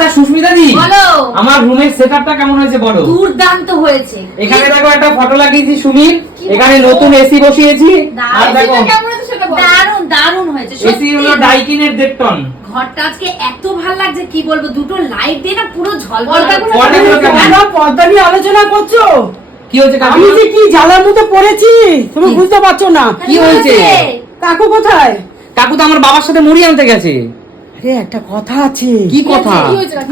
আচ্ছা সুস্মিতা দি বলো। আমার রুমের সেটআপটা কেমন হয়েছে বলো? দুর্দান্ত হয়েছে। এখানে দেখো একটা ফটো লাগিয়েছি সুমির এখানে নতুন এসি বসিয়েছি। আর দেখো কেমন হয়েছে দারুণ দারুণ হয়েছে। এসি হলো ডাইকিনের দেড় টন ঘরটা আজকে এত ভালো লাগছে কি বলব? দুটো লাইট দিয়ে না পুরো ঝলমল? কেন পর্দা নিয়ে আলোচনা করছ? কি হয়েছে আমি যে কি জ্বালার মতো পড়েছি তুমি বুঝতে পারছ না। কি হয়েছে? কাকু কোথায়? কাকু তো আমার বাবার সাথে মুড়ি আনতে গেছে। আরে একটা কথা আছে। কি কথা?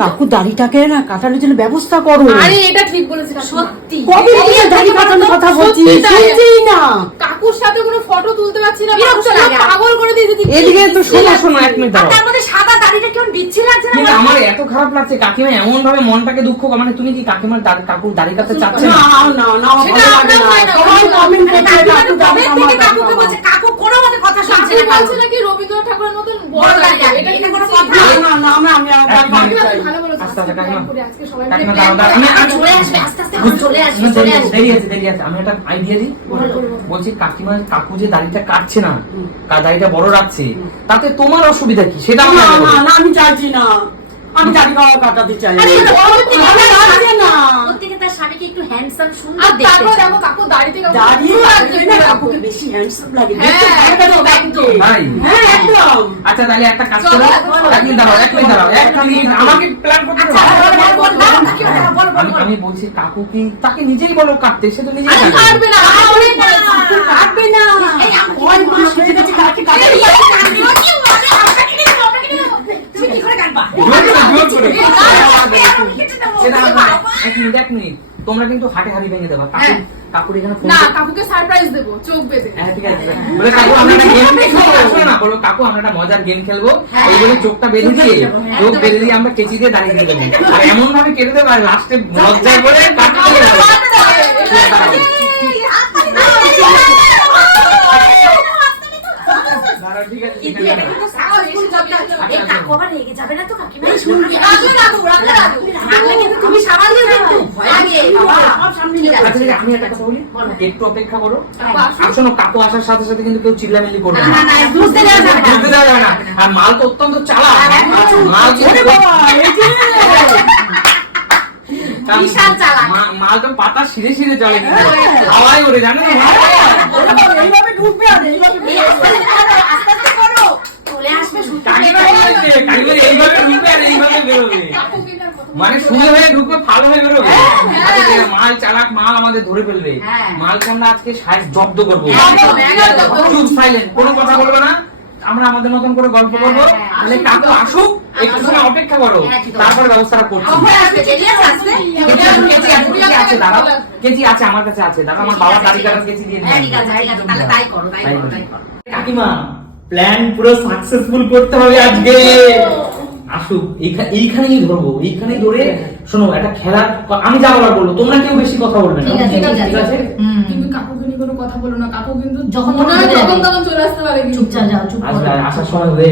কাকু দাড়িটাকে না কাটানোর জন্য ব্যবস্থা করো। আরে এটা ঠিক বলেছে সত্যি? কবে থেকে দাড়ি কাটানোর কথা বলছি শুনছেই না। কাকুর সাথে কোনো ফটো তুলতে পারছি না পাগল করে দিয়ে এদিকে তো শোনো শোনো এক মিনিট দাঁড়াও। সাদা দাড়িটা কেমন বিচ্ছি লাগছে না আমার এত খারাপ লাগছে কাকিমা এমন ভাবে মনটাকে দুঃখ মানে তুমি কি কাকিমার দাড়ি- কাকুর দাড়ি কাটতে চাচ্ছে? না না না ভালো লাগে না। সবাই করছে, কাকু দাড়ি কবে থেকে কাকুকে বলছে কাকু কোনো মতে কথা শুনছে কাকু। না বলছে নাকি রবীন্দ্রনাথ ঠাকুরের মতন বড় রাখবে, এটা বলেছ, কাকিমা। কাকু যে দাড়িটা কাটছে না দাড়িটা বড় রাখছে তাতে তোমার অসুবিধা কি? সেটা আমি চাইছি না। আমি দাড়ি খাওয়া কাটাতে চাই আরে প্রত্যেকে আমি তার লাগছে স্বামী- না প্রত্যেকে তার স্বামীকে একটু হ্যান্ডসাম সুন্দর আর দেখতে তারপর চায়। দেখো কাকু দাড়িতে কেমন দাড়ি সুন্দর কাকুকে বেশি হ্যান্ডসাম লাগে। হ্যাঁ, একদম, হ্যাঁ একদম। আচ্ছা তাহলে একটা কাজ করো। এক মিনিট দাঁড়াও এক মিনিট দাঁড়াও এক মিনিট। আমাকে প্ল্যান করতে আচ্ছা, দাও। বলো, আমি বলো। আমি বলছি কাকু কি তাকে নিজেই বলো কাটতে? সে তো নিজেই কাটবে। না। কাটবে না। এই, কি মাস হয়ে গেছে কাটতে কাটতে এক মিনিট তোমরা কিন্তু হাটে হাড়ি ভেঙে দেবা। হ্যাঁ। কাকুর এখানে না কাকুকে সারপ্রাইজ দেবো চোখ বেঁধে। হ্যাঁ ঠিক আছে। বলে কাকু আমরা একটা গেম শোনো না বলো কাকু আমরা একটা মজার গেম খেলব। হ্যাঁ। এই বলে চোখটা বেঁধে দিয়ে হ্যাঁ, চোখ বেঁধে দিয়ে আমরা কেচি দিয়ে দাঁড়িয়ে দেবো। আর এমন ভাবে কেটে দেবো আর লাস্টে লজ্জায় পড়ে কাকু চলে যাবে। দাঁড়াও, ঠিক আছে, ঠিক কিন্তু আছে, এটা দাঁড়াও। কিন্তু successful করতে হবে। এই কাকু আবার রেগে যাবে না তো কাকিমা? রাখবে না তো, রাখবে না তো। রাখলে কিন্তু তুমি সামাল দিয়ে একটু ভয় লাগে বাবা। সব সামনে ঠিক আচ্ছা আছে, ঠিক আছে, আমি একটা কথা বলি। একটু অপেক্ষা করো। আর শোনো কাকু আসার সাথে সাথে কিন্তু কেউ চিল্লামিল্লি করবে না, বুঝতে দেওয়া যাবে না। আর মাল তো অত্যন্ত হ্যাঁ, মাল বিশাল চালাক। মা- মাল তো পাতা সিঁড়ে সিঁড়ে চলে হ্যাঁ। হাওয়ায় ওরে জানো বাবা, এইভাবে ঢুকবে আর এইভাবে এই আস্তে আস্তে করো। চলে আসবে এইভাবে ঢুকবে আর এইভাবে বেরোবে। মানে শুনে হয়ে ঢুকবে ভালো হয়ে বেরোবে। ঠিক আছে, মাল চালাক মাল আমাদের ধরে ফেলবে। হ্যাঁ। মালকে আমরা আজকে সাইজ জব্দ করব। চুপ সাইলেন্ট কোনো কথা বলবে না। আমরা আমাদের মতন করে গল্প করব। হ্যাঁ, হ্যাঁ, তাহলে কাকু আসুক একটু সময় অপেক্ষা করো। হ্যাঁ। তারপরে ব্যবস্থাটা করছি? কেজি আছে, দাঁড়াও। কেজি আমার কাছে আছে। দাঁড়াও আমার বাবা দাড়ি কাটার কেজি দিয়ে হ্যাঁ। কাকিমা প্ল্যান পুরো সাকসেসফুল করতে হবে আজকে। আসুক এইখানেই ধরবো এইখানেই ধরে শোনো একটা খেলার আমি যা বলার বলব তোমরা কেউ বেশি কথা বলবে না। ঠিক আছে, ঠিক আছে। হুম। কিন্তু কাকুকে নিয়ে কোনো কথা বলো না কাকু কিন্তু যখন তখন তখন চলে আসতে পারে চুপচাপ যাও, চুপ আসার সময় হয়ে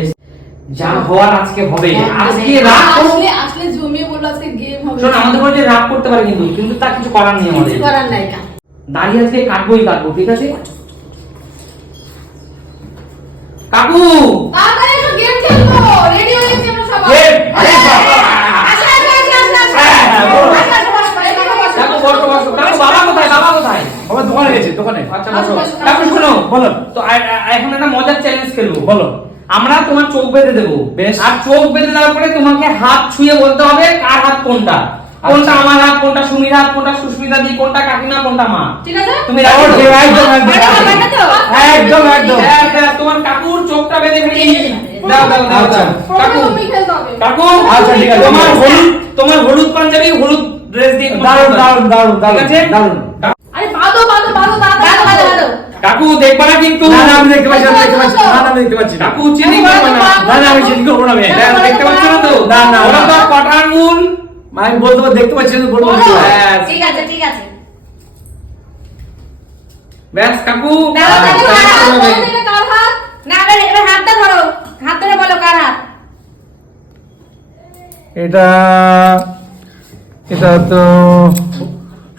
যা হওয়ার আজকে হবে। আজকে একদম। রাগ আসলে আসলে জমিয়ে বলল আজকে গেম হবে। শোনো আমাদের বলছে রাগ করতে পারে কিন্তু কিন্তু তার কিছু করার নেই আমাদের। কিছু করার নাই দাঁড়িয়ে আজকে কাটবোই কাটবো ঠিক আছে? কাকু! তাড়াতাড়ি গেম খেলব। রেডি হয়ে গেছি আমরা সবাই এ, আরে বাবা। আসো, আসো, আসো, আসো, আসো। হ্যাঁ, হ্যাঁ, বলো। আসো, আসো, বসো, বসো, বসো। কাকু বসো বসো কাকু বাবা কোথায় বাবা বাবা দোকানে গেছে দোকানে। আচ্ছা বসো শোনো বলো। তো এখন একটা মজার চ্যালেঞ্জ খেলব। বলো। আমরা তোমার চোখ বেঁধে দেবো। বেশ। আর চোখ বেঁধে দেওয়ার পরে তোমাকে হাত ছুঁয়ে বলতে হবে কার হাত কোনটা। কোনটা আমার হাত কোনটা সুমির হাত কোনটা সুস্মিতা দি কোনটা কাকিমা কোনটা মা। ঠিক আছে? তুমি একদম একদম হ্যাঁ, হ্যাঁ, তোমার কাকুর চোখটা বেঁধে ফেলি দাও দাও দাও আচ্ছা। কাকু। আচ্ছা, ঠিক আছে, তোমার হলুদ তোমার হলুদ পাঞ্জাবি হলুদ ড্রেস দিয়ে ঠিক আছে? আরে বাঁধো বাঁধো বাঁধো দাঁড়াও, তাড়াতাড়ি দাঁড়াও, দাঁড়াও। কাকু দেখবা না কিন্তু? না না আমি দেখতে পাচ্ছি না দেখতে পাচ্ছি না। না আমি দেখতে পাচ্ছি কাকু চিনি করবে না। না না আমি চিন্তা করব না আমি। দেখতে পাচ্ছ না তো? না, না, ওরা তো কটা আঙ্গুল আমি বলতে দেখতে পাচ্ছি না। বলব ঠিক আছে, ঠিক আছে। ব্যাস কাকু। দাও, দাও, ব্যাস, দাও, ব্যাস, দাও, হবে। বলো এটা না, এবার এবার হাতটা ধরো। হাত ধরে বলো কার হাত? এটা এটা তো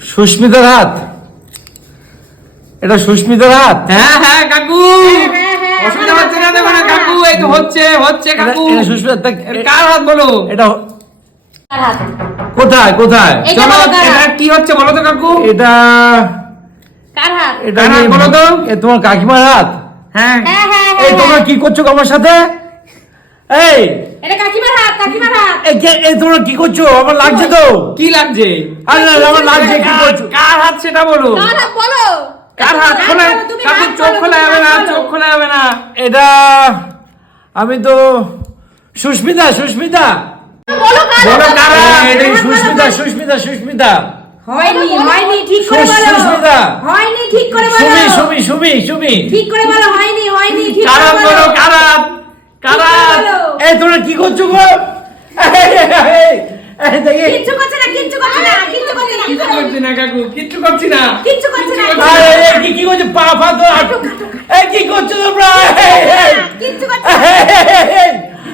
সুস্মিতার হাত। এটা সুস্মিতার হাত? হ্যাঁ হ্যাঁ কাকু। হ্যাঁ, হ্যাঁ, হ্যাঁ, অসুবিধা হচ্ছে না দেখো না কাকু এই তো হচ্ছে হচ্ছে কাকু। এটা- সুস্মিতার কার হাত বলো? এটা কার হাত? কোথায় কোথায়? এটা চলো, বলো কার এটা হাত? কি হচ্ছে বলো তো কাকু? এটা কার হাত? এটা বলো তো? এ তোমার কাকিমার হাত। হ্যাঁ। এই তোমরা কি করছ আমার সাথে? এই। এটা কাকিমার হাত কাকিমার হাত। এই তোমরা কি করছ? আমার লাগছে তো। কি লাগছে? আরে আমার লাগছে কি কার- করছ? কার হাত সেটা বলো। কার হাত বলো? কার হাত খোলা? চোখ খোলা যাবে না চোখ খোলা যাবে না। এটা আমি তো সুস্মিতা সুস্মিতা। বলো কার এটা সুস্মিতা সুস্মিতা সুস্মিতা। হয়নি হয়নি ঠিক করে বলো। হয়নি ঠিক করে বলো। সুমি সুমি সুমি সুমি। ঠিক করে বলো হয়নি হয়নি ঠিক করে কারা বলো। কারা? কারা। এই তোমরা কি করছ গো? কিচ্ছু করছে না কিচ্ছু করছে না কিচ্ছু করছে না কিচ্ছু করছি না কাকু কিচ্ছু করছি না কিচ্ছু করছে না আরে, কি কি করছে পা পা তো এই কি করছ তোমরা কিচ্ছু করছে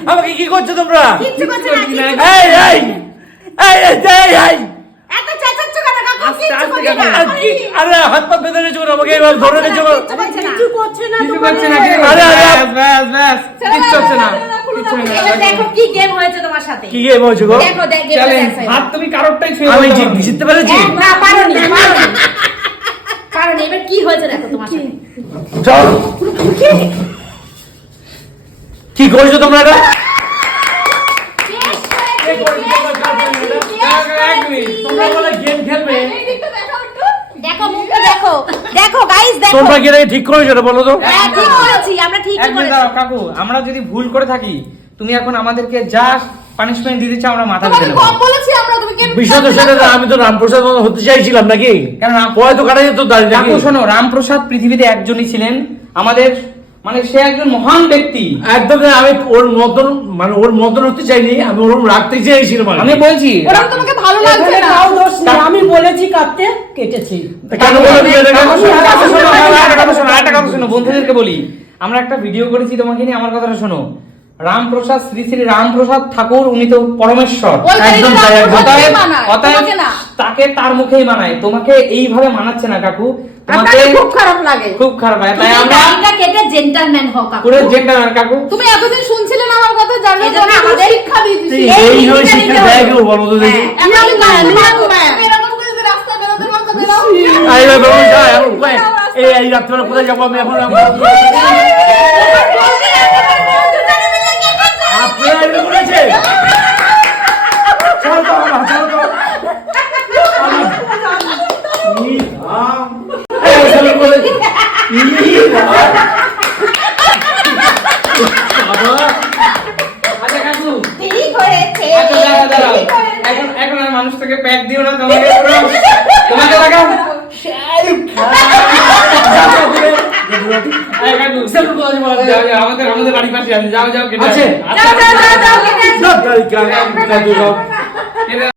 আমাকে কি করছ তোমরা কিচ্ছু করছে না এই এই এই এই, এই, এই এত চেঁচাচ্ছ কেন কাকু আস্তে আস্তে আর কি আরে হাত পা বেঁধে রেখেছো আমাকে এবার ধরে রেখেছো কেন? করছে না। কিছু করছে না কিছু তোমাদের। করছি না কিছু আরে, আরে, ব্যাস ব্যাস ব্যাস কিচ্ছু না। কিচ্ছু হচ্ছে এবার না। দেখো কি গেম হয়েছে তোমার সাথে। কি গেম হয়েছে গো? দেখো দেখ চ্যালেঞ্জ হাত তুমি কারোরটাই ছুঁয়ে আমি বলতে জি- পারবে। জিততে পেরেছি? না পারোনি পারোনি। পারোনি এবার কি হয়েছে দেখো তোমার সাথে? চল কি করছ তোমরা এটা বেশ করেছি, বেশ করেছি, বেশ এক মিনিট, করেছি। তোমরা বলে গেম খেলবে এই দিকটা দেখাও একটু দেখো মুখটা দেখো দেখো গাইস দেখো তোমরা কি এটা ঠিক করেছ এটা বলো তো? হ্যাঁ ঠিক করেছি আমরা ঠিক করেছি। দাঁড়াও, কাকু আমরা যদি ভুল করে থাকি তুমি এখন আমাদেরকে যা পানিশমেন্ট দিতে চাও আমরা মাথা তোমাকে দিতে কম বলেছি আমরা তুমি কেন বিষয়টা সেটা আমি তো রামপ্রসাদ মতো হতে চাইছিলাম নাকি? কেন রাম- পরে তো কাটাই তো দাঁড়িয়ে কাকু শোনো রামপ্রসাদ পৃথিবীতে একজনই ছিলেন আমাদের মানে সে একজন মহান ব্যক্তি। একদম আমি ওর মতন মানে ওর মতন হতে চাইনি আমি ওরকম রাখতে আমি বলছি ওরকম তোমাকে ভালো লাগছে না। আমি বলেছি কাটতে কেটেছি। আরেকটা কথা শোনো, বন্ধুদেরকে বলি। আমরা একটা ভিডিও করেছি তোমাকে নিয়ে আমার কথাটা শোনো। রামপ্রসাদ শ্রী শ্রী রামপ্রসাদ ঠাকুর উনি তো পরমেশ্বর। অতএব। তাকে তার মুখেই মানায়। তোমাকে এইভাবে মানাচ্ছে না কাকু। তোমাকে খুব খারাপ লাগে খুব খারাপ হয় তাই আমরা গাড়িটা কেটে জেন্টালম্যান হও কাকু পুরো কাকু তুমি এতদিন শুনছিলেন আমার কথা জানো এজন্য আমাদের- শিক্ষা দিয়ে দিছি এই- এই এই হয়ে জিনিসটা শিক্ষা দেয় কেউ বলো তো দেখি হ্যাঁ। এমন এই ম্যান, জিনিসটা ম্যান, নিতে ম্যান। হবে। তুমি এরকম করে যদি বেরোতে পারো বেরো। আরে বাবা, বাবা, এখন কোথায়? এই এই রাত্রিবেলা কোথায় যাব আমি এখন আপনারা করেছে চল তো বাবা, চল তো। ই রাম। এই, চল বলে- ই রাম। বাবা, আচ্ছা কাকু ঠিক হয়েছে আচ্ছা দাঁড়াও দাঁড়াও ঠিক হয়েছে। এখন তোকে প্যাক দিও না তোমাকে তোমাকে লাগাও আমাদের আমাদের বাড়ির পাশে আছে যাও যাও আছে?